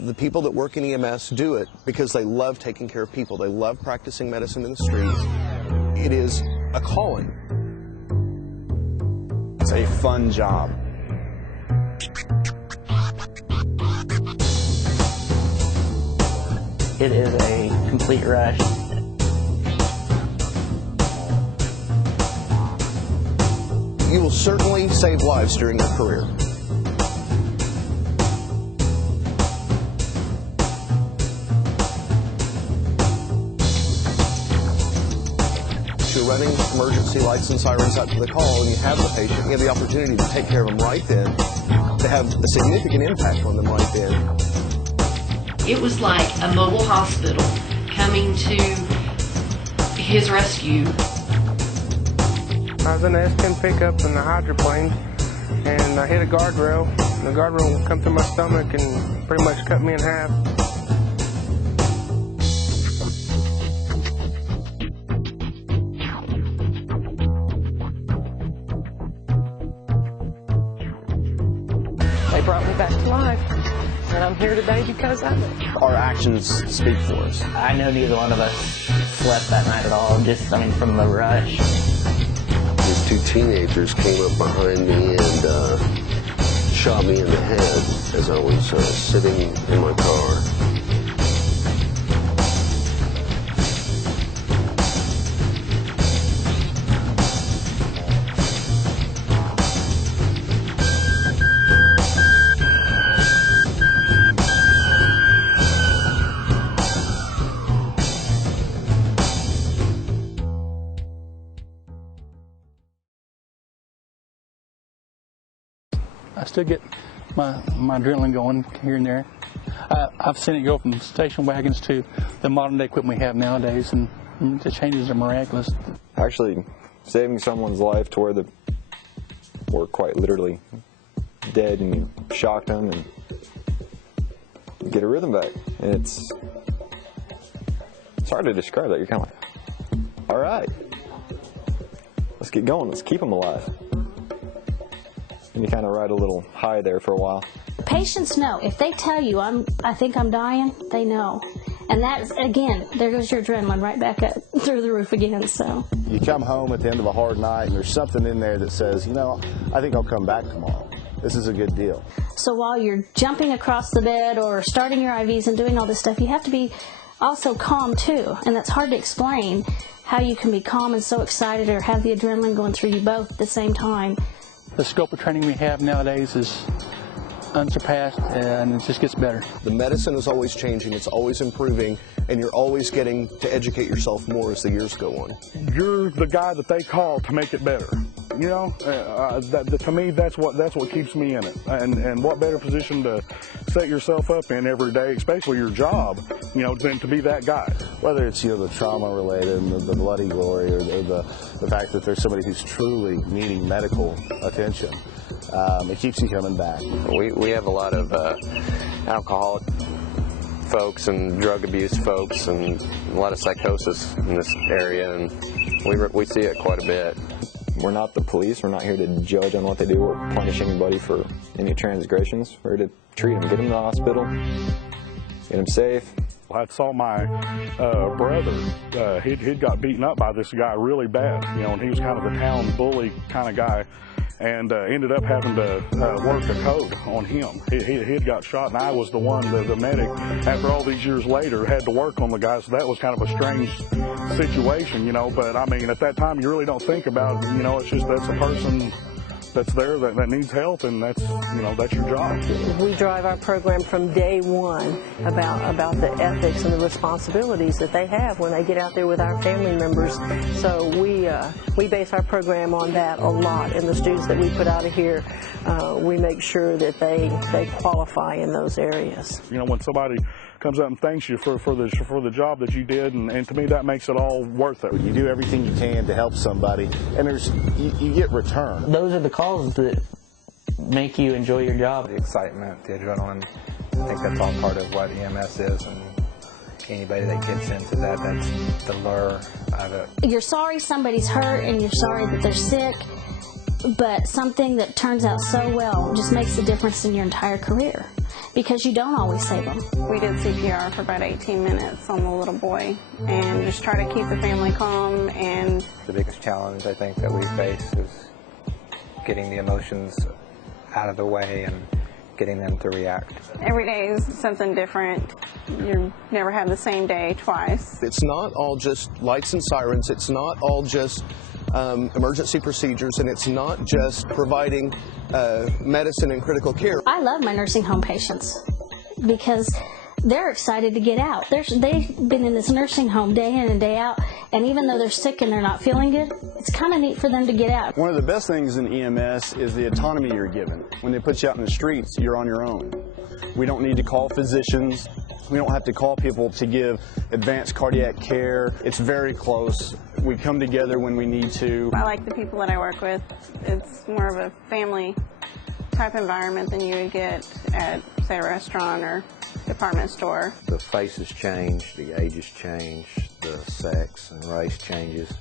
The people that work in EMS do it because they love taking care of people. They love practicing medicine in the street. It is a calling. It's a fun job. It is a complete rush. You will certainly save lives during your career. You're running emergency lights and sirens out to the call, and you have the patient, you have the opportunity to take care of them right then, to have a significant impact on them right then. It was like a mobile hospital coming to his rescue. I was in the S-10 pickup in the hydroplane, and I hit a guardrail. The guardrail come through my stomach and pretty much cut me in half. They brought me back to life, and I'm here today because of it. Our actions speak for us. I know neither one of us slept that night at all, just, from the rush. These two teenagers came up behind me and shot me in the head as I was sitting in my car. I still get my adrenaline going here and there. I've seen it go from station wagons to the modern day equipment we have nowadays, and the changes are miraculous. Actually, saving someone's life to where they were quite literally dead, and you shocked them and you get a rhythm back. And it's hard to describe that. You're kind of like, all right, let's get going. Let's keep them alive. And you kind of ride a little high there for a while. Patients know. If they tell you, I think I'm dying, they know. And that's, again, there goes your adrenaline right back up through the roof again. So you come home at the end of a hard night and there's something in there that says, you know, I think I'll come back tomorrow. This is a good deal. So while you're jumping across the bed or starting your IVs and doing all this stuff, you have to be also calm too. And that's hard to explain, how you can be calm and so excited or have the adrenaline going through you both at the same time. The scope of training we have nowadays is unsurpassed, and it just gets better. The medicine is always changing, it's always improving, and you're always getting to educate yourself more as the years go on. You're the guy that they call to make it better. You know, to me, that's what keeps me in it. And what better position to set yourself up in every day, especially your job, you know, than to be that guy. Whether it's, you know, the trauma related and the bloody glory, or the fact that there's somebody who's truly needing medical attention, it keeps you coming back. We have a lot of alcoholic folks and drug abuse folks and a lot of psychosis in this area, and we see it quite a bit. We're not the police. We're not here to judge on what they do or punish anybody for any transgressions. We're here to treat them, get them to the hospital, get them safe. I saw my brother. He'd got beaten up by this guy really bad, you know, and he was kind of the town bully kind of guy, and ended up having to work a code on him. He'd got shot, and I was the one, the medic, after all these years later, had to work on the guy, so that was kind of a strange situation, you know, but I mean, at that time, you really don't think about it, you know, it's just that's a person that's there that needs help, and that's, you know, that's your job. We drive our program from day one about the ethics and the responsibilities that they have when they get out there with our family members. So we base our program on that a lot, and the students that we put out of here, we make sure that they qualify in those areas. You know, when somebody comes up and thanks you for the job that you did, and to me that makes it all worth it. You do everything you can to help somebody, and you get return. Those are the calls that make you enjoy your job. The excitement, the adrenaline, I think that's all part of what EMS is, and anybody that gets into that, that's the lure of it. You're sorry somebody's hurt and you're sorry that they're sick, but something that turns out so well just makes a difference in your entire career. because you don't always save them. We did CPR for about 18 minutes on the little boy and just try to keep the family calm. And the biggest challenge I think that we face is getting the emotions out of the way and getting them to react. Every day is something different. You never have the same day twice. It's not all just lights and sirens. It's not all just emergency procedures, and it's not just providing medicine and critical care. I love my nursing home patients because they're excited to get out. They've been in this nursing home day in and day out, and even though they're sick and they're not feeling good, it's kind of neat for them to get out. One of the best things in EMS is the autonomy you're given. When they put you out in the streets, you're on your own. We don't need to call physicians. We don't have to call people to give advanced cardiac care. It's very close. We come together when we need to. I like the people that I work with. It's more of a family type environment than you would get at, say, a restaurant or department store. The faces change, the ages change, the sex and race changes,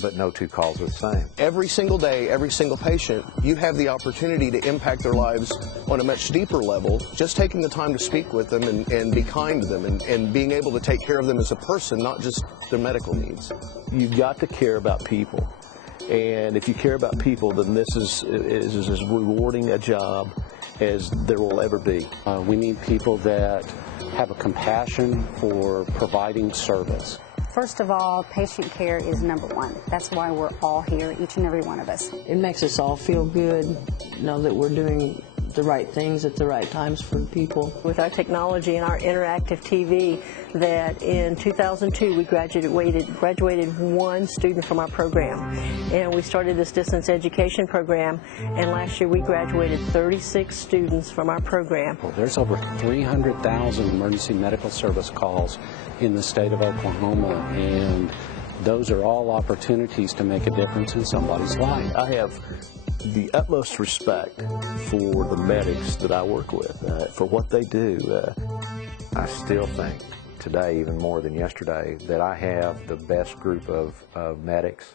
but no two calls are the same. Every single day, every single patient, you have the opportunity to impact their lives on a much deeper level, just taking the time to speak with them and be kind to them and being able to take care of them as a person, not just their medical needs. You've got to care about people. And if you care about people, then this is as rewarding a job as there will ever be. We need people that have a compassion for providing service. First of all, patient care is number one. That's why we're all here, each and every one of us. It makes us all feel good, know that we're doing the right things at the right times for people. With our technology and our interactive TV, that in 2002 we graduated one student from our program, and we started this distance education program, and last year we graduated 36 students from our program. Well, there's over 300,000 emergency medical service calls in the state of Oklahoma, and those are all opportunities to make a difference in somebody's life. I have the utmost respect for the medics that I work with, for what they do. I still think today, even more than yesterday, that I have the best group of medics